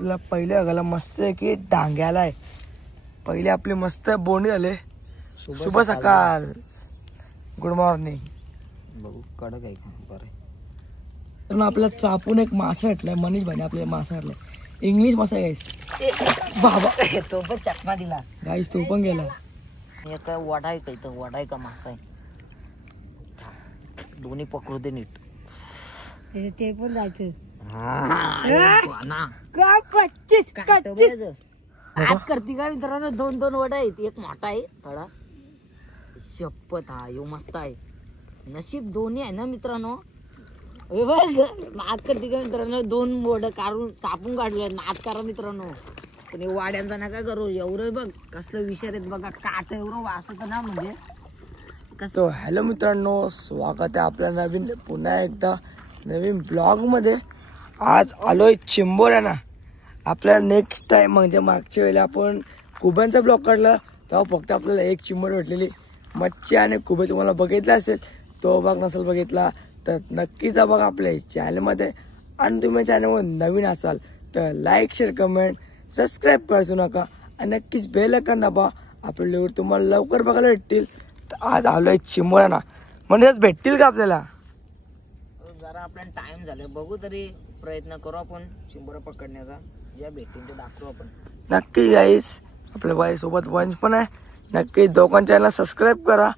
आपल्याला पहिले बघायला मस्त आहे की डांग्याला आहे. पहिले आपली मस्त बोणी झाले. शुभ सकाळ, गुड मॉर्निंग. बघू कडक आहे का बरं. तर आपल्याला चापून एक मासा भेटलाय. मनीष भाई आपल्याला मासा भेटलाय. इंग्लिश मासा आहे गाईस. बाबा तो पण चकमा दिला गाईस, तो पण गेला. एक वडा आहे का इथं, वडा आहे का मासा आहे. दोन्ही पकडू दे नीट. ते पण जायचं. आज करती का मित्रांनो. दोन दोन वडा आहेत. एक मोठा आहे थोडा. शपथ हा यो मस्त आहे. नशीब दोन्ही आहे ना मित्रांनो. नाद करते का मित्रांनो. दोन वड काढून सापून काढलं. नाद करा मित्रांनो. पण हे वाड्यांचा नका करू. एवढं बघ कसलं विषय आहेत बघा. काट एवढं वासत ना म्हणजे तो हॅलो मित्रांनो, स्वागत आहे आपल्या नवीन पुन्हा एकदा नवीन ब्लॉग मध्ये. आज आलोय चिंबोऱ्याला. आपल्याला नेक्स्ट टाइम म्हणजे मागच्या वेळेला आपण कुब्यांचा ब्लॉग काढला तेव्हा फक्त आपल्याला एक चिंबोरी भेटलेली. मच्छी आणि कुबे तुम्हाला बघितला असेल. तो बघ नसेल बघितला तर नक्कीच बघा आपल्या चॅनलमध्ये. आणि तुम्ही चॅनलवर नवीन असाल तर लाईक, शेअर, कमेंट, सबस्क्राईब करायचो नका. आणि नक्कीच बेल आयकॉन दाबा. आपले व्हिडिओ तुम्हाला लवकर बघायला भेटतील. तर आज आलोय चिंबोऱ्याला. म्हणजे भेटतील का आपल्याला. जरा आपल्याला टाइम झाला. बघू तरी प्रयत्न करू आपण चिंबोरा पकडण्याचा. ज्या भेटतील ते दाखवू आपण. नक्की गाईस. आपल्या बाईसोबत वंश पण आहे. नक्की दोघांच्या चॅनलला सबस्क्राईब करा.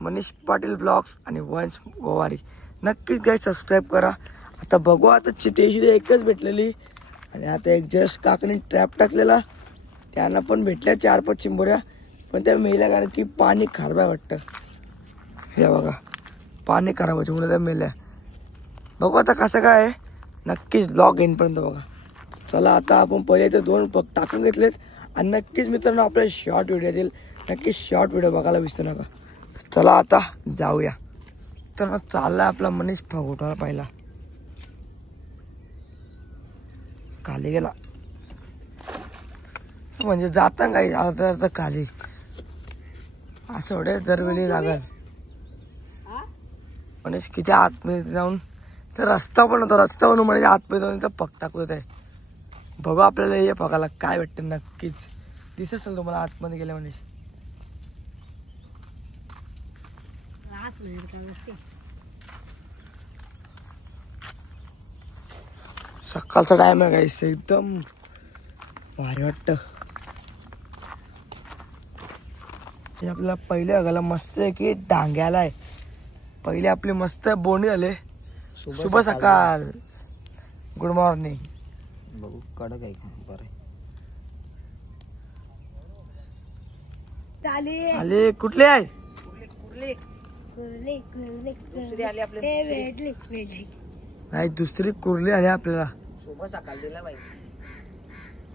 मनीष पाटील ब्लॉग्स आणि वंश गोवारी. नक्कीच गाईस सबस्क्राईब करा. आता बघू. आता चिटेशी एकच भेटलेली. आणि आता एक जस्ट काकणी ट्रॅप टाकलेला. त्यांना पण भेटल्या 4-5 चिंबोऱ्या. पण त्या मेल्या कारण की पाणी खराब आहे वाटतं. हे बघा पाणी खराब व्हायच्यामुळे त्या मेल्या. बघू आता कसं काय आहे. नक्कीच ब्लॉग येईपर्यंत बघा. चला आता आपण पहिले तर 2 पग टाकून घेतलेत. आणि नक्कीच मित्रांनो आपल्या शॉर्ट व्हिडिओ येतील. नक्कीच शॉर्ट व्हिडिओ बघायला विसरू नका. चला आता जाऊया. तर चाललाय आपला मनीष फगोटाला पाहिला. खाली गेला म्हणजे जाता काही आता खाली असं एवढे दरवेळी लागल. मनीष किती आतमध्ये जाऊन तर रस्ता पण होता. रस्त्यावरून म्हणजे आतमध्ये जाऊन तर पग टाकत आहे. बघू आपल्याला हे बघायला काय भेटतं. नक्कीच दिसत असेल तुम्हाला आतमध्ये गेल्या. मनीष सकाळचा टाइम आहे गाईस. एकदम भारी वाटत. आपल्याला पहिले बघायला मस्त आहे की डांग्याला आहे. पहिले आपली मस्त बोणी झाले. शुभ सकाळ, गुड मॉर्निंग. बघू कडक आहे का बरं. आले कुठले आहे. नाही दुसरी कुर्ली आली आपल्याला. शुभ सकाळ दिला बाई.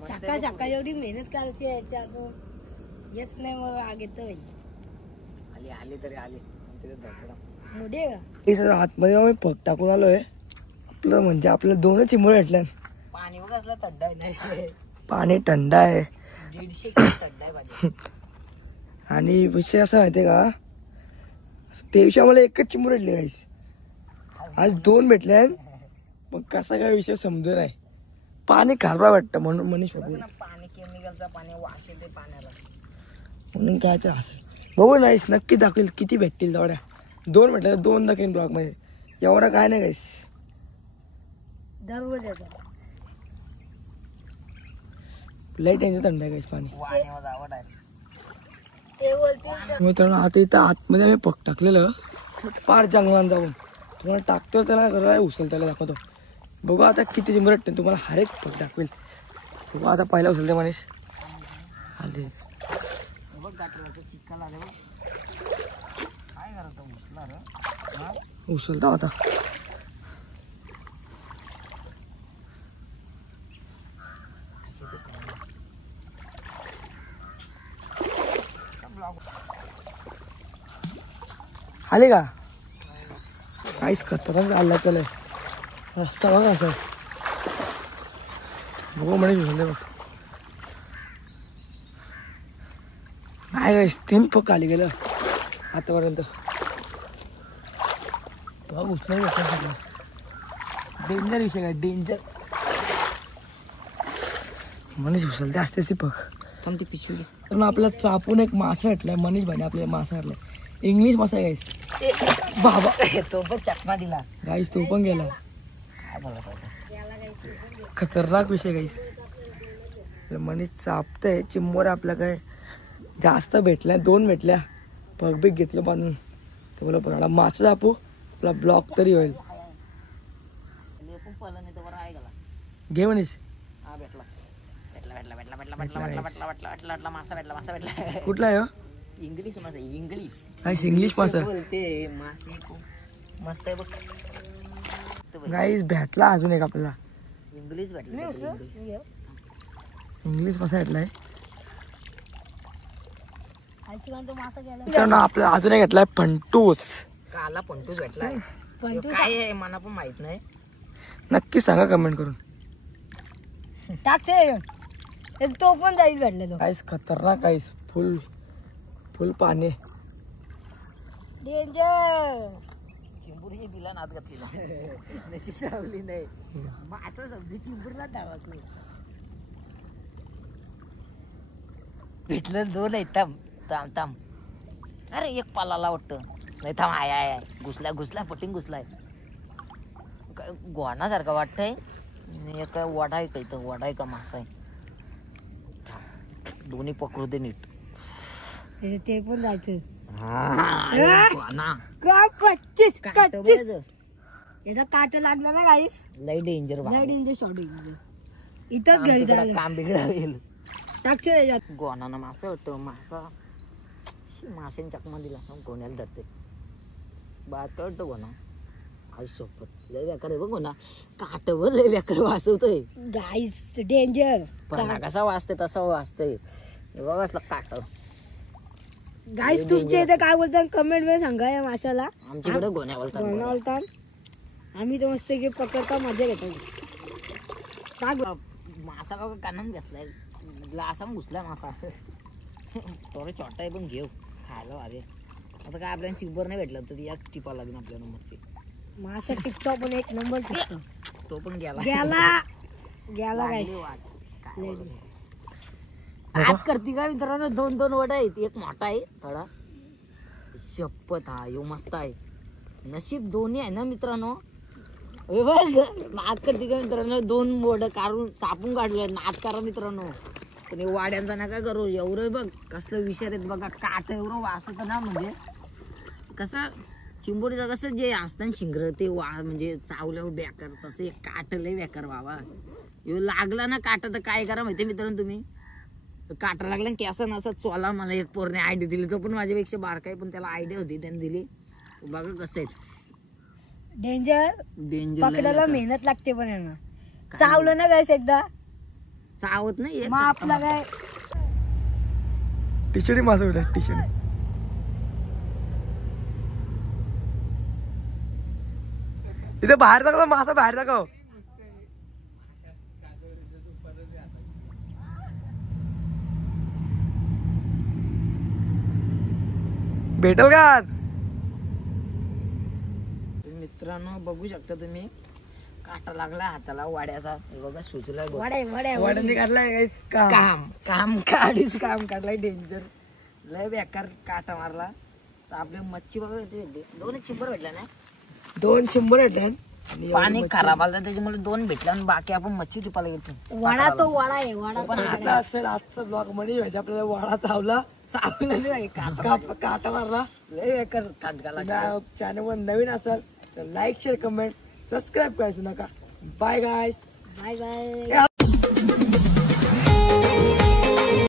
सकाळ सकाळ एवढी मेहनत करायची याच्यातून येत नाही. मग आग येत आली तरी आली. मुडे का आतमध्ये आम्ही पग टाकून आलोय. आपलं म्हणजे आपल्याला 2 चिंबोऱ्या भेटल्या. पाणी बघ असलं थंड आहे. पाणी थंड आहे. 150 थंड आहे पाणी. आणि विषय असा माहितीये का. ते दिवशी आम्हाला एकच चिंबोरी भेटली गाईस. आज 2 भेटल्या. मग कसा काय विषय समजून नाही. पाणी खारवा वाटतं म्हणून मनीष पाणी केमिकलचा पाणी वास येते पाण्याला म्हणून काय ते असं. बघू नाहीस नक्की दाखवेल किती भेटतील. तेवढ्या 2 भेटल्या 2 दाखवेल ब्लॉग मध्ये. एवढा काय नाही गाईस. लई टेन्शन थंड आहे गाईस पाणी. मित्रांनो आता इथं आतमध्ये आम्ही पग टाकलेलं. पार जंगलात जाऊन तुम्हाला टाकतो त्याला उचलतो त्याला दाखवतो. बघू आता किती चिंबोऱ्या भेटते तुम्हाला. हर एक पग टाकवेल. बघू आता पहिला उचलते मनीष. आले चिक्कल आले. काय करायचं उचला उचलता आता. आले का काहीच खतरनाक आला. चल रस्ता बघा असं. बघू म्हणे बघ. नाही गाईस 3 पग खाली गेलं आतापर्यंत. बघ उचल डेंजर विषय काय. डेंजर मनीष उचलते असते ती बघ. थांब ती पिशवी घे. कारण आपला चापून एक मासा भेटलाय. मनीष भाई आपल्याला मासा भेटलाय. इंग्लिश मासा आहे गाईस. बाबा तो पण चकमा दिला. गाईस तो पण गेला. खतरनाक विषय गाईस. मनीष चापतंय. चिंबोर आपल्या काय जास्त भेटल्या. 2 भेटल्या. पगबीक घेतलं बांधून. तर बोला पण मासा चापू आपला ब्लॉक तरी होईल. घे मनीष. हा भेटला भेटला भेटला भेटला भेटला भेटला भेटला भेटला भेटला भेटला मासा भेटला मासा भेटला. कुठला आहे हो? इंग्लिश मासा इंग्लिश. गाईस इंग्लिश मासा. बोलते मासे खूप मस्त आहे बघ. गाईस भेटला अजून एक आपल्याला. इंग्लिश भेटला इंग्लिश मासा भेटलाय. मासा गेला. मित्रांनो आपल्याला अजून एक भेटलाय फंटूस. काला पंटूस भेटलाय. पंटूस काय आहे मला पण माहित नाही. नक्की सांगा कमेंट करून. टाकते तो पण जाईल भेटला तो. गाईस खतरनाक गाईस. फुल फुल पाणी. डेंजर. चिंबुरीची बिला नात घातलेला नशीब सावली नाही. मासा समजी चिंबुरला धावा तू. भेटलं 2 आहेत. थांब थांब थांब. अरे एक पालाला वाटतं. नाही थांब आय आय घुसला घुसला पटिंग घुसलाय. काय गोणासारखं वाटतंय. एक काय वडा आहे का इथं. वडा आहे का मासा आहे. दोन्ही पकडू दे नीट. ते पण जायचं. गोणा का 25 काटं 25 बघायचं. याचा काट लागणार ना गाईस. लय डेंजर लय डेंजर शॉट इथंच घरी जायला. काम बिघडावेल. टाकते त्याच्यात. गोणानं मासा होतं. मासा मासेन चकमा दिला गोण्याला धरते. बात वाटतं गोणा. आज सोबत लय बेकार आहे बघ गोणा. काटवर लय बेकार वाचवतोय. गाईस डेंजर. पण कसा वाचते तसा वाचतंय. हे बघ असलं काट. गाईस तुमच्या इथे काय बोलतात कमेंट मध्ये सांगा या माशाला. आमच्याकडे गोण्या बोलतात. बोलतात आम्ही तो मस्त की पकडता मजा घेतो. मासा का कानान बसलाय. असा घुसलाय मासा. थोडं छोटा आहे पण घेऊ खायला वाजे. आता काय आपल्याला चिंबर नाही भेटला तर याच टिपा लागेल आपल्याला मच्छी. मासा टिकतो पण एक नंबर टिकतो. तो पण गेला गेला गेला गाईस. आज करते का मित्रांनो. 2 वडा आहेत. एक मोठा आहे थोडा. शपथ हा यो मस्त आहे. नशीब दोन्ही आहे ना मित्रांनो. हे बघ नाद करते का मित्रांनो. 2 वड काढून सापून काढलोय. नाद करा मित्रांनो. पण हे वाड्यांचा नका करू. एवढं बघ कसलं विषार आहेत बघा. काट एवढं वासत ना म्हणजे कसं चिंबोरीचं कसं जे असतं शिंगर ते म्हणजे चावल्यावर बेकार तसं एक काट लय बेकार बाबा. ह्यो लागला ना काटा तर काय करा माहिती मित्रांनो तुम्ही. काटा लागला की असं नसा चोला. मला एक पोरने आयडिया दिली. तो पण माझ्यापेक्षा बारका आहे पण त्याला आयडिया होती त्याने दिली. बघा कसं आहे डेंजर. डेंजर. पकडायला मेहनत लागते पण यांना. चावलं ना गाईस एकदा चावत नाही मग आपला काय टी-शर्ट मासा भेटला. टी-शर्ट इथे बाहेर दाखव. मासा बाहेर दाखव. भेटल का मित्रांनो. बघू शकता तुम्ही काटा लागला हाताला वाड्याचा. हे बघा सुचलाय बघ. वाड्याने काढलाय गाईस. काम काम काढीच काम काढलाय. डेंजर लय बेकार काटा मारला. तर आपल्या मच्छी बघा 2 चिंबर भेटल्या ना. 2 चिंबर भेटले. पाणी खराब आलं त्याच्यामुळे 2 भेटल्या आणि बाकी आपण मच्छी टिपायला गेलो. वडा तो वडा आहे. वडा पण आता असेल आजचा ब्लॉग मध्ये व्हायचा. आपल्याला वाडा चावला. चावलं नाही काटा. काटा मारला. लय बेकार थंडकाला. चॅनल वर नवीन असाल तर लाईक शेअर कमेंट सबस्क्राईब करायचं नका. Bye guys. Bye bye.